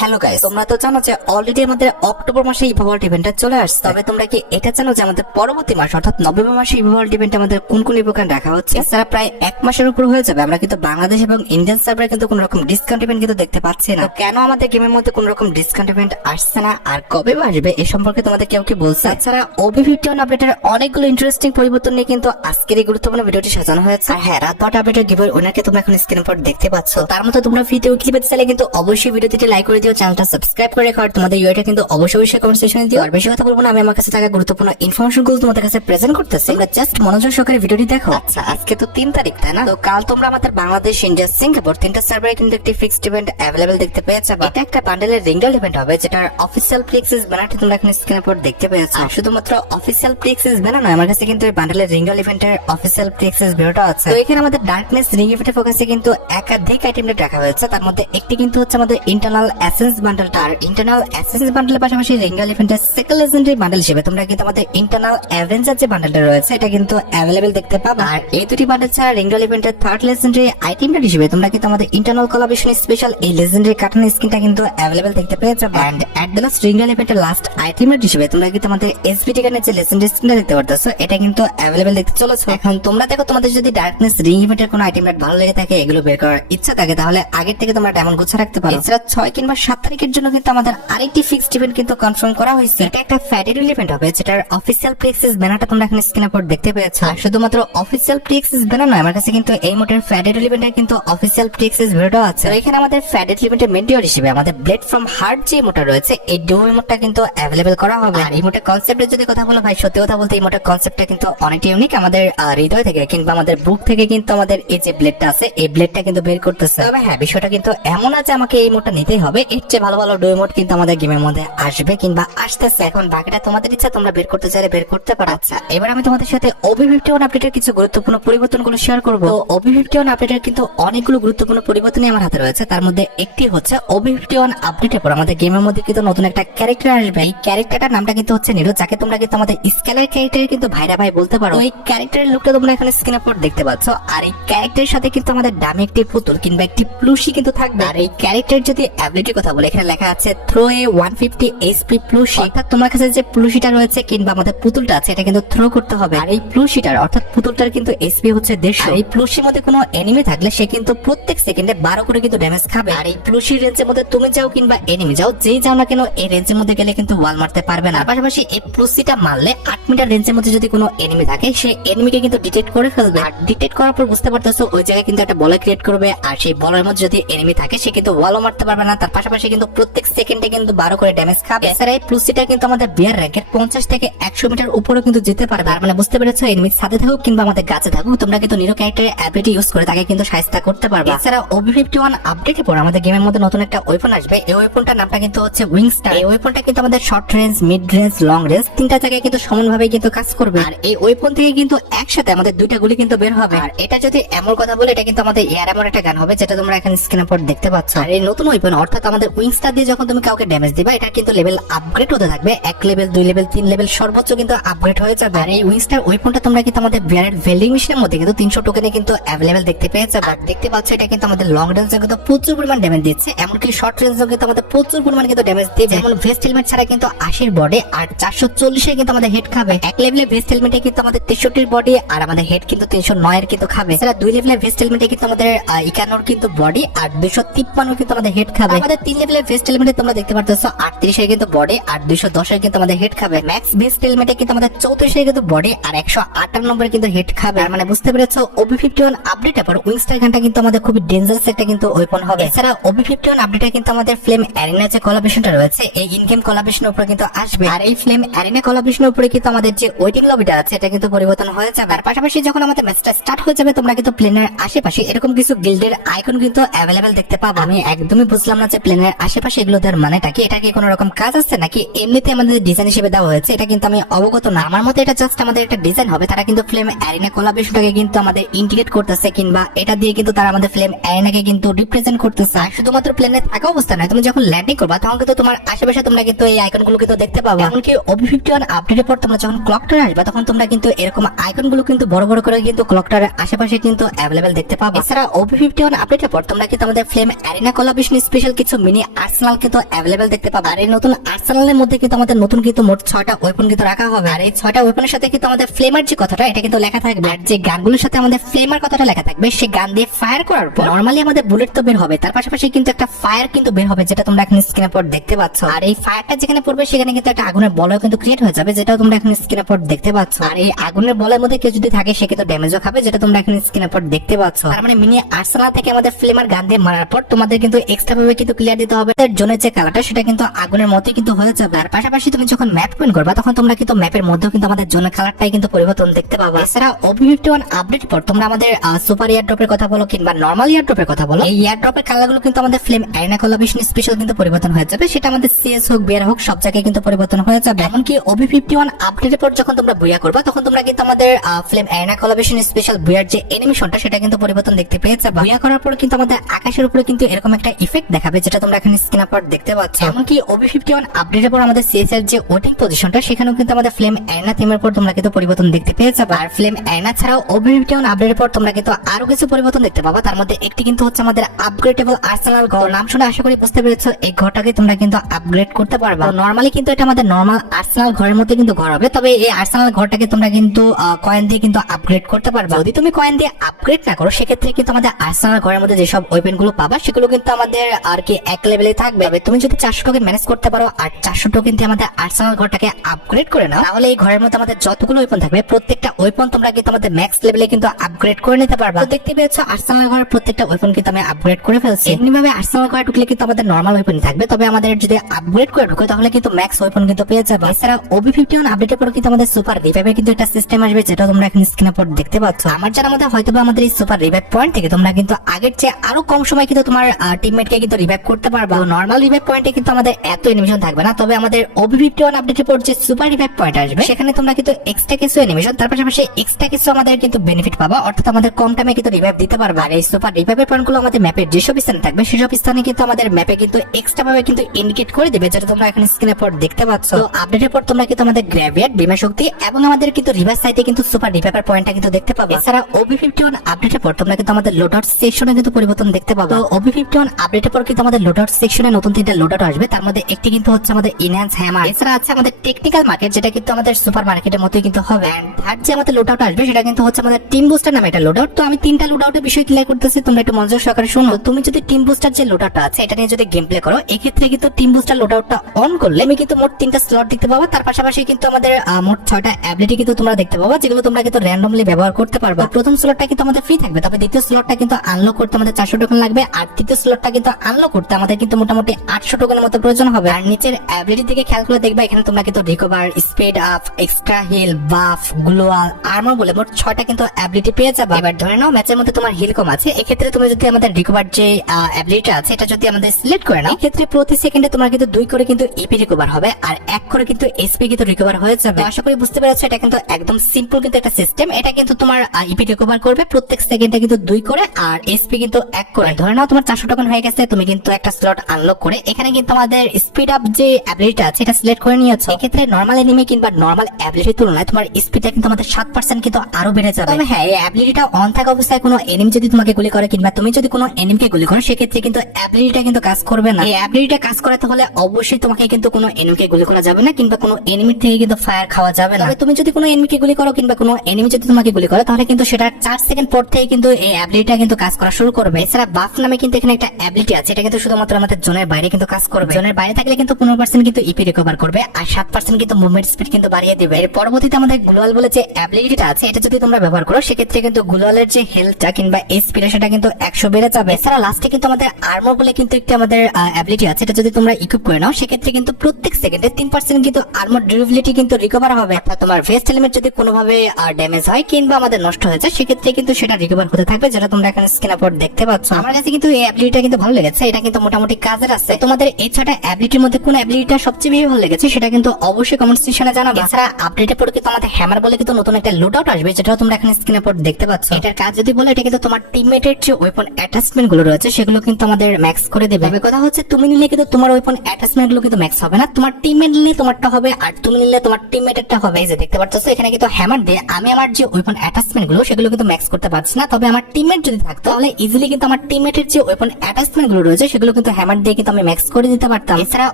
Hello guys, তোমরা তো জানো যে অলরেডি আমাদের অক্টোবর মাসে ইভোল্ট ইভেন্টটা চলে আসছে। তবে তোমরা কি এটা জানো যে আমাদের পরবর্তী মাস, অর্থাৎ নভেম্বর মাসে ইভোল্ট ইভেন্ট আমাদের কোন কোন ইভোকান রাখা হচ্ছে? এছাড়া প্রায় এক মাসের উপর হয়ে যাবে। আমরা কিন্তু বাংলাদেশ এবং ইন্ডিয়ান সার্ভারে কিন্তু কোনো রকম ডিসকাউন্ট ইভেন্ট কিন্তু দেখতে পাচ্ছি না। কেন আমাদের গেমের মধ্যে কোনো রকম ডিসকাউন্ট ইভেন্ট আসছে না? আর কবে আসবে? এ সম্পর্কে তোমাদের কেউ কি বলছে? এছাড়া ওবি ফিফটি ওয়ান আপডেটের অনেকগুলো ইন্টারেস্টিং পরিবর্তন নিয়ে কিন্তু আজকের এই গুরুত্বপূর্ণ ভিডিওটি সাজানো হয়েছে। আর হ্যাঁ রাত নটা আপডেটের গিভের ওনাকে তোমরা এখন স্ক্রিন পর দেখতে পাচ্ছ। তার মতো তোমরা ফ্রিতে উইকলি পেতে চাইলে কিন্তু অবশ্যই ভিডিওটিতে লাইক করে দিও চ্যানেলটা সাবস্ক্রাইব করে রাখো আর তোমাদের ইউআইটা কিন্তু অবশ্যই অবশ্যই কমেন্ট সেকশনে দিও। আর বেশি কথা বলব না আমি আমার কাছে থাকা গুরুত্বপূর্ণ ইনফরমেশনগুলো তোমাদের কাছে প্রেজেন্ট করতেছি। তোমরা জাস্ট মনোযোগ সহকারে ভিডিওটি দেখো। আচ্ছা আজকে তো তিন তারিখ তাই না? তো কাল তোমরা আমাদের বাংলাদেশ ইন্ডিয়া সিঙ্গাপুর তিনটা সার্ভারে কিন্তু একটি ফিক্সড ইভেন্ট অ্যাভেলেবল দেখতে পেয়েছে এটা একটা বান্ডেলের রিঙ্গল ইভেন্ট হবে যেটার অফিসিয়াল প্রিক্সেস ব্যানারটি তোমরা এখন স্ক্রিনের উপর দেখতে পেয়েছ। আর শুধুমাত্র অফিসিয়াল প্রিক্সেস ব্যানার নয় আমার কাছে কিন্তু এই বান্ডেলের রিঙ্গল ইভেন্টের অফিসিয়াল প্রিক্সেস ভিডিওটা আছে। তো এখানে আমাদের ডার্কনেস রিং ইভেন্টের ফোকাসে কিন্তু একাধিক আইটেম রাখা হয়েছে। তার মধ্যে একটি কিন্তু হচ্ছে আমাদের ইন্টারনাল অ্যাসেন্স বান্ডেলটা আর ইন্টারনাল অ্যাসেন্স বান্ডেলের পাশাপাশি রিঙ্গল ইভেন্টের সেকেন্ড লেজেন্ডারি বান্ডেল হিসেবে তোমরা কিন্তু আমাদের ইন্টারনাল অ্যাভেঞ্জার যে বান্ডেলটা রয়েছে, এটা কিন্তু অ্যাভেলেবেল দেখতে পাবে। আর এই দুটি বান্ডেল ছাড়া রিঙ্গল ইভেন্টের থার্ড লেজেন্ডারি আইটেমটা হিসেবে তোমরা কিন্তু আমাদের ইন্টারনাল কোলাবরেশন স্পেশাল এই লেজেন্ডারি কার্টুন স্কিনটা কিন্তু অ্যাভেলেবেল দেখতে পেয়েছ এন্ড অ্যাট দ্য লাস্ট রিঙ্গল ইভেন্টের লাস্ট আইটেমের হিসেবে তোমরা কিন্তু আমাদের এসবিটি গানের যে লেজেন্ডারি স্কিনটা দেখতে পারতেছো, এটা কিন্তু অ্যাভেলেবেল দেখতে চলেছো। এখন তোমরা দেখো, তোমাদের যদি ডার্কনেস রিং ইভেন্টের কোনো আইটেম ভালো লেগে থাকে, এগুলো বের করার ইচ্ছা থাকে, তাহলে আগের থেকে তোমরা ডায়মন্ড গুছা রাখতে পারো। এছাড়া ছয় কিংবা সাত তারিখের জন্য কিন্তু আমাদের আরেকটি ফিক্সড ইভেন্ট কিন্তু কনফার্ম করা হয়েছে। এটা একটা ফ্যাডেড ইভেন্ট হবে, যেটার অফিসিয়াল প্রিক্সেস ব্যানারটা তোমরা এখানে স্ক্রিনের উপর দেখতে পেয়েছ। আর শুধুমাত্র অফিসিয়াল প্রিক্সেস ব্যানার নয়, আমার কাছে কিন্তু এই মোটের ফ্যাডেড ইভেন্টের কিন্তু অফিসিয়াল প্রিক্সেস ভিডিও আছে। এখানে আমাদের ফ্যাডেড ইভেন্টের মেন ডিওর হিসেবে আমাদের ব্লেড ফ্রম হার্ট যে মোটা রয়েছে, এই ডিও ইমোটটা কিন্তু অ্যাভেলেবল করা হবে। আর ইমোটের কনসেপ্টের যদি কথা বলো ভাই, সত্যি কথা বলতে ইমোটের কনসেপ্টটা কিন্তু অনেকটা ইউনিক আমাদের হৃদয় থেকে কিংবা আমাদের বুক থেকে কিন্তু আমাদের এই যে ব্লেডটা আছে, এই ব্লেডটা কিন্তু বের করতেছে। তবে হ্যাঁ বিষয়টা কিন্তু এমন আছে আমাকে এই মোটটা নিতেই হবে চেয়ে ভালো ভালো ডুই কিন্তু আমাদের গেমের মধ্যে আসবে কিংবা আসতেছে। এখন বাকিটা তোমাদের ইচ্ছা, তোমরা বের করতে চাইলে বের করতে পারো। আচ্ছা এবার আমি তোমাদের সাথে ওবি ফিফটি ওয়ান আপডেটের কিছু গুরুত্বপূর্ণ পরিবর্তনগুলো শেয়ার করব। ওবি ফিফটি ওয়ান আপডেটের কিন্তু অনেকগুলো গুরুত্বপূর্ণ পরিবর্তনই আমার হাতে রয়েছে। তার মধ্যে একটি হচ্ছে ওবি ফিফটি ওয়ান আপডেটের পর আমাদের গেমের মধ্যে কিন্তু নতুন একটা ক্যারেক্টার আসবে। এই ক্যারেক্টারটার নামটা কিন্তু হচ্ছে নিরো যাকে তোমরা কিন্তু আমাদের স্কেলার ক্যারেক্টার কিন্তু ভাইরা ভাই বলতে পারো। এই ক্যারেক্টারের লুকটা তোমরা এখানে স্ক্রিনের পর দেখতে পাচ্ছ। আর এই ক্যারেক্টারের সাথে কিন্তু আমাদের দামি একটি পুতুল কিংবা একটি প্লুশি কিন্তু থাকবে। আর এই ক্যারেক্টার যদি অ্যাবিলিটির কথা বলে। এখানে লেখা আছে throw a one fifty HP plushie অর্থাৎ তোমার কাছে যে প্লুশিটা রয়েছে কিংবা আমাদের পুতুলটা আছে, এটা কিন্তু থ্রো করতে হবে। আর এই প্লুশিটার অর্থাৎ পুতুলটার কিন্তু এসপি হচ্ছে দেড়শো। এই প্লুশির মধ্যে কোনো এনিমি থাকলে সে কিন্তু প্রত্যেক সেকেন্ডে বারো করে কিন্তু ড্যামেজ খাবে। আর এই প্লুশির রেঞ্জের মধ্যে তুমি যাও কিংবা এনিমি যাও, যেই যাও না কেন, এই রেঞ্জের মধ্যে গেলে কিন্তু ওয়াল মারতে পারবে না। পাশাপাশি এই প্লুশিটা মারলে আট মিটার রেঞ্জের মধ্যে যদি কোনো এনিমি থাকে, সে এনিমিকে কিন্তু ডিটেক্ট করে ফেলবে। আর ডিটেক্ট করার পর বুঝতে পারতেছো, ওই জায়গায় কিন্তু একটা বল ক্রিয়েট করবে। আর সেই বলের মধ্যে যদি এনিমি থাকে, সে কিন্তু ওয়ালও মারতে পারবে না। তার পাশাপাশি কিন্তু প্রত্যেক সেকেন্ডে কিন্তু বারো করে ড্যামেজ খাবে। এছাড়া এই প্লুসিটা কিন্তু আমাদের বিয়ার র্যাঙ্কের পঞ্চাশ থেকে একশো মিটার উপরেও কিন্তু যেতে পারবে। আর মানে বুঝতে পেরেছ এনিমির সাথে থাকুক কিংবা আমাদের গাছে থাকুক তোমরা কিন্তু নিরো ক্যারেক্টারের অ্যাবিলিটি ইউজ করে তাকে কিন্তু সাহায্য করতে পারবে। এছাড়া ওবি ফিফটি ওয়ান আপডেটের পর আমাদের গেমের মধ্যে নতুন একটা ওয়েপন আসবে। এই ওয়েপনটার নামটা কিন্তু হচ্ছে উইংস্টার এই ওয়েপনটা কিন্তু আমাদের short range mid range long range তিনটা জায়গায় কিন্তু সমানভাবে কিন্তু কাজ করবে। আর এই ওয়েপন থেকে কিন্তু একসাথে আমাদের দুইটা গুলি কিন্তু বের হবে। আর এটা যদি এমন কথা বলে এটা কিন্তু আমাদের এয়ার এমন একটা গান হবে যেটা তোমরা এখানে স্ক্রিনের পর দেখতে পাচ্ছ। আর এই নতুন ওয়েপন অর্থাৎ আমাদের উইংস্টার দিয়ে যখন তুমি কাউকে ড্যামেজ দিবা, এটা কিন্তু লেভেল আপগ্রেড হতে থাকবে। এক লেভেল দুই লেভেল তিন লেভেল সর্বোচ্চ কিন্তু আপগ্রেড হয়ে যাবে। আর এই উইংস্টার ওয়েপনটা তোমরা কিন্তু আমাদের বিয়ারের ভেল্ডিং মেশিনের মধ্যে কিন্তু তিনশো টোকেনে কিন্তু অ্যাভেলেবেল দেখতে পেয়েছে। বাট দেখতে পাচ্ছ, এটা কিন্তু আমাদের লং রেঞ্জে কিন্তু প্রচুর পরিমাণ ড্যামেজ দিচ্ছে। এমনকি শর্ট রেঞ্জে কিন্তু আমাদের প্রচুর পরিমাণ কিন্তু ড্যামেজ দিয়ে যেমন ভেস্ট হেলমেট ছাড়া কিন্তু আশির বডি আর চারশো চল্লিশে কিন্তু আমাদের হেড খাবে। এক লেভেলে ভেস্ট হেলমেটে কিন্তু আমাদের তেষট্টির বডি আর আমাদের হেড কিন্তু তিনশো নয়ের কিন্তু খাবে। এছাড়া দুই লেভেলের ভেস্ট হেলমেটে কিন্তু আমাদের ইকানোর কিন্তু বডি আর দুশো তিপ্পান্ন কিন্তু আমাদের হেড খাবে। আমাদের তিন লেভেলের ভেস্ট হেলমেটে তোমরা দেখতে পারতেছো। আটত্রিশের কিন্তু বডি আর দুশো দশের কিন্তু আমাদের হেড খাবে। ম্যাক্স ভেস্ট হেলমেটে কিন্তু আমাদের চৌত্রিশের কিন্তু বডি আর একশো আটানব্বই কিন্তু হেড খাবে। আর মানে বুঝতে পেরেছ ওবি ফিফটি ওয়ান আপডেট পর উইংস্টার গানটা কিন্তু আমাদের খুবই ডেঞ্জারাস একটা কিন্তু ওয়েপন হবে। এছাড়া ওবি ফিফটি ওয়ান আপডেটে কিন্তু আমাদের ফ্লেম অ্যারিনা যে কলাবেশনটা রয়েছে, এই ইনগেম কলাবেশনের উপরে কিন্তু আসবে। আর এই ফ্লেম অ্যারিনা কলাবেশনের উপরে কিন্তু আমাদের যে ওয়েটিং লবিটা আছে, এটা কিন্তু পরিবর্তন হয়ে যাবে। আর পাশাপাশি যখন আমাদের ম্যাচটা স্টার্ট হয়ে যাবে, তোমরা কিন্তু প্লেনের আশেপাশে এরকম কিছু গিল্ডের আইকন কিন্তু অ্যাভেলেবেল দেখতে পাবো। আমি একদমই বুঝলাম না যে প্লেনের আশেপাশে এগুলো দেওয়ার মানেটা কি? এটা কি কোনো রকম কাজ আছে নাকি এমনিতে আমাদের ডিজাইন হিসেবে দেওয়া হয়েছে? এটা কিন্তু আমি অবগত না। আমার মতে এটা জাস্ট আমাদের একটা ডিজাইন হবে। তারা কিন্তু ফ্লেম অ্যারিনা কোলাবেশনটাকে কিন্তু আমাদের ইন্টিগ্রেট করতেছে কিংবা এটা দিয়ে কিন্তু তারা আমাদের ফ্লেম অ্যারিনাকে কিন্তু রিপ্রেজেন্ট করতেছে। আর শুধুমাত্র প্লেনে থাকা অবস্থা নয়, তুমি যখন ল্যান্ডিং করবা, তখন কিন্তু তোমার আশেপাশে তোমরা কিন্তু এই আইকনগুলো কিন্তু দেখতে পাবে। এমনকি ওবি ফিফটি ওয়ান আপডেটের পর তোমরা যখন ক্লক টাওয়ার আসবে, তখন তোমরা কিন্তু এরকম আইকনগুলো কিন্তু বড় বড় করে কিন্তু ক্লক টাওয়ারের আশেপাশে কিন্তু অ্যাভেলেবেল দেখতে পাবে। এছাড়া ওবি ফিফটি ওয়ান আপডেটের পর তোমরা কিন্তু আমাদের ফ্লেম অ্যারিনা কোলাবেশন স্পেশাল কিছু মিনি আর্সেনাল কিন্তু অ্যাভেলেবেল দেখতে পাবে। আর এই নতুন আর্সেনালের মধ্যে কিন্তু আমাদের নতুন কিন্তু মোট ছয়টা ওয়েপন কিন্তু রাখা হবে। আর এই ছয়টা ওয়েপনের সাথে কিন্তু আমাদের ফ্লেমার যে কথাটা, এটা কিন্তু লেখা থাকবে। আর যে গানগুলোর সাথে আমাদের ফ্লেমার কথাটা লেখা থাকবে, সেই গান দিয়ে ফায়ার করার পর নর্মালি আমাদের বুলেট তো বের হবে। তার পাশাপাশি কিন্তু একটা ফায়ার কিন্তু বের হবে, যেটা তোমরা এখন স্ক্রিনের পর দেখতে পাচ্ছ। আর এই ফায়ারটা যেখানে পড়বে, সেখানে কিন্তু একটা আগুনের বলয় কিন্তু ক্রিয়েট হয়ে যাবে যেটা তোমরা এখন স্ক্রিনের পর দেখতে পাচ্ছ। আর এই আগুনের বলের মধ্যে কেউ যদি থাকে, সে কিন্তু ড্যামেজও খাবে, যেটা তোমরা এখন স্ক্রিনের পর দেখতে পাচ্ছ। তার মানে মিনি আর্সেনাল থেকে আমাদের ফ্লেমার গান দিয়ে মারার পর তোমাদের কিন্তু এক্সট্রা ভাবে কিন্তু ক্লিয়ার দিতে হবে। জোনের যে কালারটা সেটা কিন্তু আগুনের মধ্যে কিন্তু হয়ে যাবে। আর পাশাপাশি তুমি যখন ম্যাপ ওপেন করবা, তখন তোমরা কিন্তু ম্যাপের মধ্যেও কিন্তু আমাদের জোনের কালারটাই কিন্তু পরিবর্তন দেখতে পাবা। এছাড়া ওবি ফিফটি ওয়ান আপডেট পর তোমরা আমাদের সুপার ইয়ার ড্রপের কথা বলো কিংবা নর্মাল ইয়ার ড্রপের কথা বলো, এই ইয়ার ড্রপের কালারগুলো কিন্তু আমাদের ফ্লেম অ্যারিনা কোলাবেশন স্পেশাল কিন্তু পরিবর্তন হয়ে যাবে। সেটা আমাদের সিএস হোক বিয়ার হোক, সব জায়গায় কিন্তু পরিবর্তন হয়ে যাবে। এমনকি ওবি ফিফটি ওয়ান আপডেটের পর যখন তোমরা বুয়া করবা, তখন তোমরা কিন্তু আমাদের ফ্লেম অ্যারিনা কোলাবেশন স্পেশাল বুয়ার যে অ্যানিমেশনটা সেটা কিন্তু পরিবর্তন দেখতে পেয়ে যাবে। বুয়া করার পর কিন্তু আমাদের আকাশের উপরে কিন্তু এরকম একটা ইফেক্ট দেখাবে, যেটা তোমরা এখানে স্ক্রিন পর দেখতে পাচ্ছ। এমনকি ওবি ফিফটি ওয়ান আপডেটের পর আমাদের সিএস এর যে ওটিং পজিশনটা সেখানেও কিন্তু আমাদের ফ্লেম অ্যারিনা থিমের পর তোমরা কিন্তু পরিবর্তন দেখতে পেয়ে যাবে। আর ফ্লেম অ্যারিনা ছাড়াও ওবি ফিফটি ওয়ান আপডেটের পর তোমরা কিন্তু আরও কিছু পরিবর্তন দেখতে পাবা। তার মধ্যে একটি কিন্তু হচ্ছে আমাদের আপগ্রেডেবল আর্সেনাল ঘর। নাম শুনে আশা করি বুঝতে পেরেছ এই ঘরটাকে তোমরা কিন্তু আপগ্রেড করতে পারবা। নর্মালি কিন্তু এটা আমাদের নর্মাল আর্সেনাল ঘরের মধ্যে কিন্তু ঘর হবে। তবে এই আর্সেনাল ঘরটাকে তোমরা কিন্তু কয়েন দিয়ে কিন্তু আপগ্রেড করতে পারবা। যদি তুমি কয়েন দিয়ে আপগ্রেড না করো সেক্ষেত্রে কিন্তু আমাদের আর্সেনাল ঘরের মধ্যে যেসব ওয়েপেনগুলো পাবা সেগুলো কিন্তু আমাদের আর কি এক লেভেলে থাকবে। তবে তুমি যদি চারশো টোকেন ম্যানেজ করতে পারো আর চারশো টোকেন দিয়ে আমাদের আর্সেনাল ঘরটাকে আপগ্রেড করে নাও, তাহলে এই ঘরের মধ্যে আমাদের যতগুলো ওয়েপন থাকবে, প্রত্যেকটা ওয়েপন তোমরা কিন্তু আমাদের ম্যাক্স লেভেলে কিন্তু আপগ্রেড করে নিতে পারবা। দেখতে পেয়েছ আর্সেনাল ঘরের প্রত্যেকটা ওয়েপন কিন্তু আমি আপগ্রেড করে ফেলছি। এমনি ভাবে আর্সেনাল ঘরে ঢুকলে কিন্তু আমাদের নর্মাল ওয়েপন থাকবে, তবে আমাদের যদি আপগ্রেড করে ঢুকে, তাহলে কিন্তু ম্যাক্স ওয়েপন কিন্তু পেয়ে যাবে। এছাড়া ওবি ফিফটি ওয়ান আপডেটের পর কিন্তু আমাদের সুপার রিভাইভে কিন্তু একটা সিস্টেম আসবে, যেটা তোমরা এখন স্ক্রিনের পর দেখতে পাচ্ছ। আমার জানার মধ্যে হয়তো আমাদের এই সুপার রিভাইভ পয়েন্ট থেকে তোমরা কিন্তু আগের চেয়ে আরও কম সময় কিন্তু তোমার টিমমেটকে কিন্তু রিভাইভ করতে পারবা নর্মাল রিভাইভ পয়েন্টে কিন্তু আমাদের এত এনিমেশন থাকবে না, তবে আমাদের ওবি ফিফটি ওয়ান আপডেটের পর যে সুপার রিভাইভ পয়েন্ট আসবে, সেখানে তোমরা কিন্তু এক্সট্রা কিছু এনিমেশন তার পাশাপাশি এক্সট্রা কিছু আমাদের কিন্তু বেনিফিট পাবা, অর্থাৎ আমাদের কম টাইমে কিন্তু রিভাইভ দিতে পারবা। আর এই সুপার রিভাইভের পয়েন্টগুলো আমাদের ম্যাপের যেসব স্থানে থাকবে, সেসব স্থানে কিন্তু আমাদের ম্যাপে কিন্তু এক্সট্রা ভাবে কিন্তু ইন্ডিকেট করে দিবে, যেটা তোমরা এখানে স্ক্রিনের পর দেখতে পাচ্ছ। তো আপডেটের পর তোমরা কিন্তু আমাদের গ্র্যাভিয়ার বিমা শক্তি এবং আমাদের কিন্তু রিভার সাইডে কিন্তু সুপার রিভাইভার পয়েন্টটা কিন্তু দেখতে পাবে। এছাড়া ওবি ফিফটি ওয়ান আপডেটের পর তোমরা কিন্তু আমাদের লোড আউট সেকশনে কিন্তু পরিবর্তন দেখতে পাবে। ওবি ফিফটি ওয়ান আপডেটের পর কিন্তু আমাদের লোড আউট সেকশনে নতুন তিনটা লোড আউট আসবে। তার মধ্যে একটি কিন্তু হচ্ছে আমাদের ইনহ্যান্স হ্যামার এছাড়া আছে আমাদের টেকনিক্যাল মার্কেট যেটা কিন্তু আমাদের সুপার মার্কেটের মতোই কিন্তু হবে। থার্ড যে আমাদের লোড আউট আসবে, সেটা কিন্তু হচ্ছে আমাদের টিম বুস্টার নামে একটা লোড আউট তো আমি তিনটা লোড আউটের বিষয় ক্লিয়ার করতেছি, তোমরা একটু মনোযোগ সহকারে শুনো। তুমি যদি টিম বুস্টার যে লোড আউটটা আছে, এটা নিয়ে যদি গেম প্লে করো, এক্ষেত্রে কিন্তু টিম বুস্টার লোড আউটটা অন করলে আমি কিন্তু মোট তিনটা স্লট দেখতে পাবো। তার পাশাপাশি কিন্তু আমাদের মোট ছয়টা অ্যাবিলিটি কিন্তু তোমরা দেখতে পাবো, যেগুলো তোমরা কিন্তু র্যান্ডমলি ব্যবহার করতে পারবে। প্রথম স্লটটা কিন্তু আমাদের ফ্রি থাকবে, তবে দ্বিতীয় স্লটটা কিন্তু আনলক করতে আমাদের চারশো টোকেন লাগবে। আর তৃতীয় স্লটটা কিন্তু আনলক করতে আমাদের কিন্তু মোটামুটি আটশো টোকেনের মতো প্রয়োজন হবে। আর নিচের অ্যাবিলিটি দিকে খেয়াল করে দেখবে, এখানে তোমরা কিন্তু recover speed up extra heal buff global armour বলে মোট ছয়টা কিন্তু অ্যাবিলিটি পেয়ে যাবে। এবার ধরে নাও ম্যাচের মধ্যে তোমার হিল কম আছে। এক্ষেত্রে তুমি যদি আমাদের রিকভার যে অ্যাবিলিটি আছে, এটা যদি আমাদের সিলেক্ট করে নাও, এক্ষেত্রে প্রতি সেকেন্ডে তোমার কিন্তু দুই করে কিন্তু এপি রিকভার হবে আর এক করে কিন্তু এসপি কিন্তু রিকভার হয়ে যাবে। আশা করি বুঝতে পেরেছ, এটা কিন্তু একদম সিম্পল কিন্তু একটা সিস্টেম এটা কিন্তু তোমার ইপি রিকভার করবে প্রত্যেক সেকেন্ডে কিন্তু দুই করে আর এসপি কিন্তু এক করে। ধরে নাও, তোমার চারশো টোকেন হয়ে গেছে, তুমি কিন্তু স্লট আনলক করে, এখানে কিন্তু আমাদের স্পিড আপ যে অ্যাবিলিটি আছে, এটা সিলেক্ট করে নিয়েছো। এক্ষেত্রে নর্মাল এনিমি কিংবা নর্মাল অ্যাবিলিটির তুলনায় তোমার স্পিডটা কিন্তু আমাদের সাত পার্সেন্ট কিন্তু আরও বেড়ে যাবে। তবে হ্যাঁ এই অ্যাবিলিটিটা অন থাকা অবস্থায় কোনো এনিমি যদি তোমাকে গুলি করে কিংবা তুমি যদি কোনো এনিমিকে গুলি করো, সেক্ষেত্রে কিন্তু অ্যাবিলিটিটা কিন্তু কাজ করবে না। এই অ্যাবিলিটিটা কাজ করাতে হলে অবশ্যই তোমাকে কিন্তু কোনো এনিমিকে গুলি করা যাবে না কিংবা কোনো এনিমির থেকে কিন্তু ফায়ার খাওয়া যাবে না। তুমি যদি কোনো এনিমিকে গুলি করো কিংবা কোনো এনিমি যদি তোমাকে গুলি করে, তাহলে কিন্তু সেটা চার সেকেন্ড পর থেকে কিন্তু এই অ্যাবিলিটিটা কিন্তু কাজ করা শুরু করবে। এছাড়া বাফ নামে কিন্তু এখানে একটা অ্যাবিলিটি আছে, এটা কিন্তু শুধুমাত্র আমাদের জোনের বাইরে কিন্তু কাজ করবে। জোনের বাইরে থাকলে কিন্তু পনেরো পার্সেন্ট কিন্তু ইপি রিকভার করবে আর সাত পার্সেন্ট কিন্তু মুভমেন্ট স্পিড কিন্তু বাড়িয়ে দিবে। এর পরবর্তীতে আমাদের গ্লোয়াল বলে যে অ্যাবিলিটিটা আছে, এটা যদি তোমরা ব্যবহার করো, সেক্ষেত্রে কিন্তু গ্লোয়ালের যে হেলথটা কিংবা এসপিটা সেটা কিন্তু একশো বেড়ে যাবে। এছাড়া লাস্টে কিন্তু আমাদের আর্মর বলে কিন্তু একটি আমাদের অ্যাবিলিটি আছে, এটা যদি তোমরা ইকুইপ করে নাও, সেক্ষেত্রে কিন্তু প্রত্যেক সেকেন্ডে তিন পার্সেন্ট কিন্তু আর্মর ডিউরেবিলিটি কিন্তু রিকভার হবে। অর্থাৎ তোমার ভেস্ট এলিমেন্ট যদি কোনোভাবে ড্যামেজ হয় কিংবা আমাদের নষ্ট হয়ে যায়, সেক্ষেত্রে কিন্তু সেটা রিকভার হতে থাকবে, যেটা তোমরা এখানে স্ক্রিন আপর দেখতে পাচ্ছ। আমার কাছে কিন্তু এই অ্যাবিলিটিটা কিন্তু ভালো লেগেছে। এটা কিন্তু মোটামুটি কাজের আছে। তোমাদের এই ছটা অ্যাবিলিটির মধ্যে কোন অ্যাবিলিটিটা সবচেয়ে বেশি ভালো লেগেছে সেটা কিন্তু অবশ্যই কমেন্ট সেকশনে জানাবে। এছাড়া আপডেটের পর কিন্তু আমাদের হ্যামার বলে কিন্তু নতুন একটা লুট আউট আসবে যেটা তোমরা এখানে স্ক্রিনের পর দেখতে পাচ্ছ। এটার কাজ যদি বলে এটা কিন্তু তোমার টিমমেটের যে ওয়েপন অ্যাটাচমেন্টগুলো রয়েছে সেগুলো কিন্তু আমাদের ম্যাক্স করে দেবে। তবে কথা হচ্ছে তুমি নিলে কিন্তু তোমার ওয়েপন অ্যাটাচমেন্টগুলো কিন্তু ম্যাক্স হবে না। তোমার টিমমেট নিলে তোমারটা হবে আর তুমি নিলে তোমার টিমমেটেরটা হবে। এই যে দেখতে পাচ্ছ এখানে কিন্তু হ্যামার দিয়ে আমি আমার যে ওয়েপন অ্যাটাচমেন্টগুলো সেগুলো কিন্তু ম্যাক্স করতে পারছি না। তবে আমার টিমমেট যদি থাকতো তাহলে ইজিলি কিন্তু আমার টিমমেটের যে ওয়েপন অ্যাটাচমেন্টগুলো রয়েছে সেগুলো কিন্তু হ্যামার দিয়ে কিন্তু আমি ম্যাক্স করে দিতে পারতাম। এছাড়া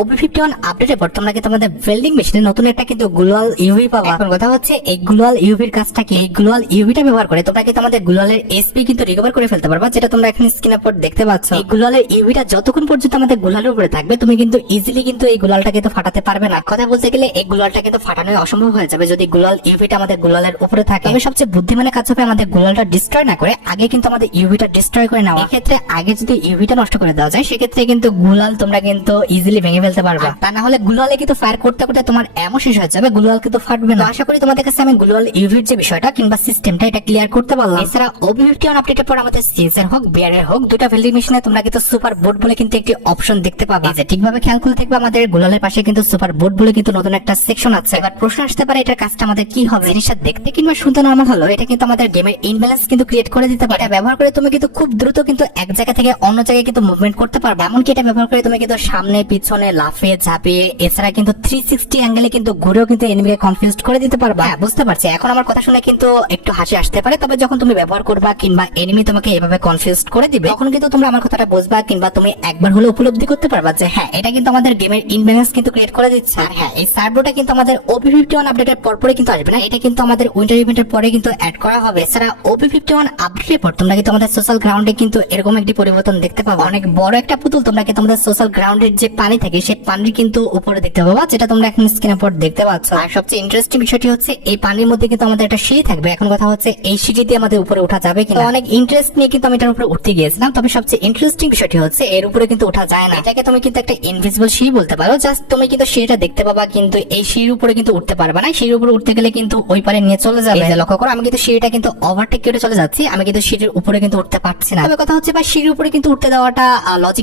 ওবি ফিফটি ওয়ান আপডেটের পর তোমরা কিন্তু আমাদের ওয়েল্ডিং মেশিনে নতুন একটা কিন্তু গ্লোয়াল ইউভি পাবা। এখন কথা হচ্ছে, এই গ্লোয়াল ইউভির কাজটা কি? এই গ্লোয়াল ইউভিটা ব্যবহার করে তোমরা কিন্তু আমাদের গ্লোয়ালের এসপি কিন্তু রিকভার করে ফেলতে পারবা, যেটা তোমরা এখন স্ক্রিনের পর দেখতে পাচ্ছ। এই গ্লোয়ালের ইউভিটা যতক্ষণ পর্যন্ত আমাদের গুলালের উপরে থাকবে, তুমি কিন্তু ইজিলি কিন্তু এই গুলালটা কিন্তু ফাটাতে পারবে না। কথা বলতে গেলে, এই গুলালটা কিন্তু ফাটানো অসম্ভব হয়ে যাবে যদি গুলাল ইউভিটা আমাদের গুলালের উপরে থাকে। তবে সবচেয়ে বুদ্ধিমানের কাজ হবে আমাদের গুলালটা ডিস্ট্রয় না করে, আগে কিন্তু আমাদের ইউভিটা ডিস্ট্রয় করে নেওয়া। এক্ষেত্রে আগে যদি ইউভিটা নষ্ট করে দেওয়া যায় সেক্ষেত্রে কিন্তু গুলাল তোমরা কিন্তু ইজিলি ভেঙে ফেলতে পারবা। তা না হলে গুলালে কিন্তু ফায়ার করতে করতে তোমার এমন শেষ হয়ে যাবে গুলাল কিন্তু ফাটবে না। আশা করি তোমাদের কাছে আমি গুলাল ইউভির যে বিষয়টা কিংবা সিস্টেমটা এটা ক্লিয়ার করতে পারলাম। এছাড়া ওবি ফিফটি ওয়ান আপডেটের পর আমাদের সিএসএর হোক বিয়ারের হোক দুটা ভেল্ডিং মেশিনে তোমরা কিন্তু সুপার বোর্ড বলে কিন্তু একটি অপশন দেখতে পাবে। যে ঠিকভাবে খেয়াল করে দেখবে আমাদের গুলালের পাশে কিন্তু সুপার বোর্ড বলে কিন্তু নতুন একটা সেকশন আছে। এবার প্রশ্ন আসতে পারে এটার কাজটা আমাদের কি হবে? জিনিসটা দেখতে কিংবা শুনতে নর্মাল হলো এটা কিন্তু আমাদের গেমের ইনব্যালেন্স কিন্তু ক্রিয়েট করে দিতে পারে। এটা ব্যবহার করে তুমি কিন্তু খুব দ্রুত কিন্তু এক জায়গা থেকে অন্য জায়গায় কিন্তু মুভমেন্ট করতে পারবে। এমনকি এটা ব্যবহার করে তুমি কিন্তু সামনে, পিছনে, লাফে ঝাঁপিয়ে এছাড়া কিন্তু থ্রি সিক্সটি অ্যাঙ্গেলে কিন্তু ঘুরেও কিন্তু এনিমিকে কনফিউজ করে দিতে পারবা। হ্যাঁ বুঝতে পারছি। এখন আমার কথা শুনে কিন্তু একটু হাসি আসতে পারে। তবে যখন তুমি ব্যবহার করবা কিংবা এনিমি তোমাকে এভাবে কনফিউজ করে দিবে, তখন কিন্তু তোমরা আমার কথাটা বুঝবা কিংবা তুমি একবার হলে উপলব্ধি করতে পারবা যে হ্যাঁ এটা কিন্তু আমাদের গেমের ইনব্যালেন্স কিন্তু ক্রিয়েট করে দিচ্ছে। আর হ্যাঁ এই সার্ভোটা কিন্তু আমাদের ওপি ফিফটি ওয়ান আপডেটের পরপরে কিন্তু আসবে না। এটা কিন্তু আমাদের উইন্টার ইভেন্টের পরে কিন্তু অ্যাড করা হবে। এছাড়া ওপি ফিফটি ওয়ান আপডেটের পর তোমরা কিন্তু আমাদের সোশ্যাল গ্রাউন্ডে কিন্তু এরকম একটি পরিবর্তন দেখতে পাবো। অনেক বড় একটা পুতুল, তোমরা কিন্তু আমাদের সোশ্যাল গ্রাউন্ডের যে পানি থাকে, সেই পানির কিন্তু উপরে দেখতে পাবা, যেটা তোমরা এখন স্ক্রিনের পর দেখতে পাচ্ছ। আর সবচেয়ে ইন্টারেস্টিং বিষয়টি হচ্ছে, এই পানির মধ্যে কিন্তু আমাদের একটা সিঁড়ি থাকবে। এখন কথা হচ্ছে, এই সিঁড়ি দিয়ে আমাদের উপরে ওঠা যাবে কিনা? অনেক ইন্টারেস্ট নিয়ে কিন্তু আমি এটার উপরে উঠতে গিয়েছিলাম, তবে সবচেয়ে ইন্টারেস্টিং বিষয়টি হচ্ছে, এর উপরে কিন্তু ওঠা যায় না। এটাকে তুমি কিন্তু একটা ইনভিজিবল সিঁড়ি বলতে পারো জাস্ট তুমি কিন্তু সিঁড়িটা দেখতে পাবা, কিন্তু এই সিঁড়ির উপরে কিন্তু উঠতে পারবে না। সিঁড়ির উপরে উঠতে গেলে কিন্তু ওই পারে নিয়ে চলে যাবে। লক্ষ্য করো, আমি কিন্তু সিঁড়িটা কিন্তু ওভারটেক করে চলে যাচ্ছি, আমি কিন্তু সিঁড়ির উপরে কিন্তু উঠতে পারছি না। তবে কথা হচ্ছে, বা সিঁড়ির উপরে কিন্তু উঠতে দেওয়াটা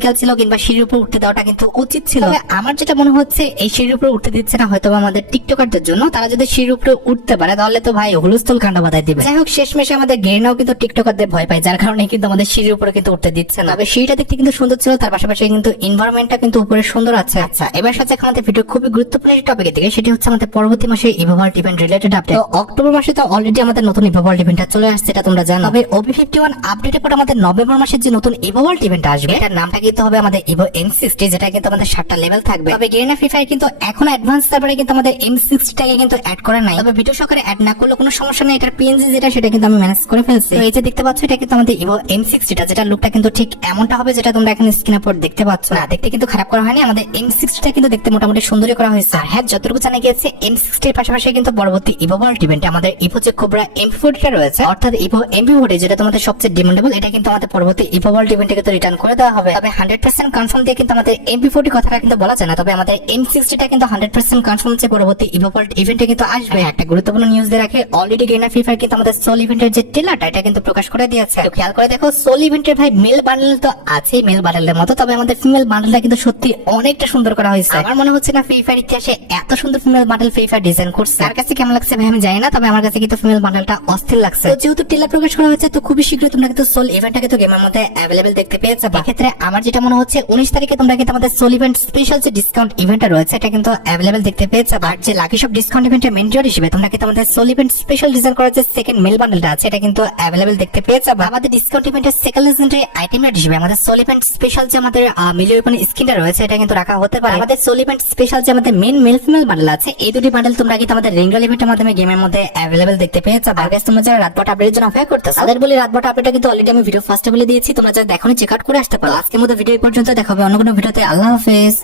লজিক্যাল ছিল কিংবা সিঁড়ির উপরে উঠতে দেওয়াটা কিন্তু উচিত ছিল। আমার যেটা মনে হচ্ছে এই সিঁড়ির উপরে উঠতে দিচ্ছে না হয়তো আমাদের টিকটকারদের জন্য। তারা যদি সিঁড়ির উপরে উঠতে পারে তাহলে তো ভাই হুলস্থল কাণ্ড বাধাই দিবে। যাই হোক শেষমেশে আমাদের গেরিনাও কিন্তু টিকটকারদের ভয় পায় যার কারণে কিন্তু আমাদের সিঁড়ির উপরে কিন্তু উঠতে দিচ্ছে না। তবে সিঁড়িটা দেখতে কিন্তু সুন্দর ছিল তার পাশাপাশি কিন্তু এনভায়রনমেন্টটা কিন্তু উপরে সুন্দর আছে। আচ্ছা এবার সাথে এখন আমাদের ভিডিও খুবই গুরুত্বপূর্ণ একটি টপিকের দিকে সেটি হচ্ছে আমাদের পরবর্তী মাসে evo vault event related update তো অক্টোবর মাসে তো অলরেডি আমাদের নতুন ইভোভাল্ট ইভেন্টটা চলে আসছে এটা তোমরা জানো। তবে ওবি ফিফটি ওয়ান আপডেটের পর আমাদের নভেম্বর মাসের যে নতুন ইভোভাল্ট ইভেন্ট আসবে এটার নামটা কিন্তু হবে আমাদের ইভো এম সিক্সটি যেটা কিন্তু আমাদের সাতটা লেভেল থাকবে। তবে গেরিনা ফ্রি ফায়ার কিন্তু এখন অ্যাডভান্স সার্ভারে কিন্তু আমাদের এম সিক্সটিটাকে কিন্তু অ্যাড করে নাই। তবে ভিডিও সহকারে অ্যাড না করলে কোনো সমস্যা নেই, এটার পিএনজি যেটা, সেটা কিন্তু আমি ম্যানেজ করে ফেলছি। এই যে দেখতে পাচ্ছ, এটা কিন্তু আমাদের ইভো এম সিক্সটিটা যেটা লুকটা কিন্তু ঠিক এমনটা হবে যেটা তোমরা এখন স্ক্রিনের পর দেখতে পাচ্ছ। না, দেখতে কিন্তু খারাপ করা হয়নি, আমাদের এম সিক্সটিটা কিন্তু দেখতে মোটামুটি সুন্দরই করা হয়েছে। আর হ্যাঁ যতটুকু জানা গিয়েছে এম সিক্সটির পাশাপাশি কিন্তু পরবর্তী ইভো ওয়ার্ল্ড আমাদের ইভো যে কোবরা এম ফোরটিটা রয়েছে, অর্থাৎ ইভো এমপি ফোর্টি যেটা তোমাদের সবচেয়ে ডিমান্ডেবল এটা কিন্তু আমাদের পরবর্তী ইভো ওয়ার্ল্ড ইভেন্টে কিন্তু রিটার্ন করে দেওয়া হবে। তবে হান্ড্রেড পার্সেন্ট কনফার্ম দিয়ে কিন্তু আমাদের এমপি ফোর্টি কথাটা কিন্তু বলা যায় না। তবে আমাদের এম সিক্সটিটা কিন্তু হান্ড্রেড পার্সেন্ট কনফার্ম যে পরবর্তী ইভো ইভেন্টে কিন্তু আসবে। একটা গুরুত্বপূর্ণ নিউজ দিয়ে রাখে অলরেডি গেনার ফ্রি কিন্তু আমাদের সোল ইভেন্টের যে টেলারটা এটা কিন্তু প্রকাশ করে দিয়েছে। তো খেয়াল করে দেখো সোল ইভেন্টের ভাই মেল বান্ডেল তো আছেই মেল বান্ডেলের মতো। তবে আমাদের ফিমেল বান্ডেলটা কিন্তু সত্যি অনেকটা সুন্দর করা হয়েছে। আমার মনে হচ্ছে না ফ্রি ফায়ার ইতিহাসে এত সুন্দর female bundle free fire design করছে। তার কাছে কেমন লাগছে ভাই আমি জানি না, তবে আমার কাছে কিন্তু ফিমেল বান্ডেলটা অস্থির লাগছে। যেহেতু টেলার প্রকাশ করা হয়েছে, তো খুবই শীঘ্রই তোমরা কিন্তু সোল ইভেন্টটা কিন্তু গেমের মধ্যে অ্যাভেলেবেল দেখতে পেয়েছে। ক্ষেত্রে আমার যেটা মনে হচ্ছে উনিশ তারিখে তোমরা কিন্তু আমাদের সোল ইভেন্ট স্পেশাল যে ডিসকাউন্ট ইভেন্টটা রয়েছে এটা কিন্তু অ্যাভেলেবেল দেখতে পেয়েছে। আর যে লাকি সব ডিসকাউন্ট ইভেন্টের মেন্টর হিসেবে তোমরা কিন্তু আমাদের সোল ইভেন্ট স্পেশাল ডিজাইন করার যে সেকেন্ড মেল বান্ডেলটা আছে এটা কিন্তু অ্যাভেলেবেল দেখতে পেয়েছে। বা আমাদের ডিসকাউন্ট ইভেন্টের সেকেন্ড লেজেন্ডারি আইটেম হিসেবে আমাদের সোল ইভেন্ট স্পেশাল যে আমাদের মিলিও ওপেন স্কিনটা রয়েছে এটা কিন্তু রাখা হতে পারে। আমাদের সোল ইভেন্ট স্পেশাল যে আমাদের মেন মেল ফিমেল বান্ডেল আছে এই দুটি বান্ডেল তোমরা কিন্তু আমাদের রিঙ্গল ইভেন্টের মাধ্যমে গেমের মধ্যে অ্যাভেলেবেল দেখতে পেয়েছ। আর guys, তোমরা যারা রাতবট আপডেটের জন্য অপেক্ষা করতেছো তাদের বলি রাতবট আপডেটটা কিন্তু অলরেডি আমি ভিডিও ফার্স্টে বলে দিয়েছি তোমরা যারা দেখো চেক আউট করে আসতে পারো। আজকের মতো ভিডিও পর্যন্ত। দেখাবে অন্য কোনো ভিডিওতে। আল্লাহ হাফেজ।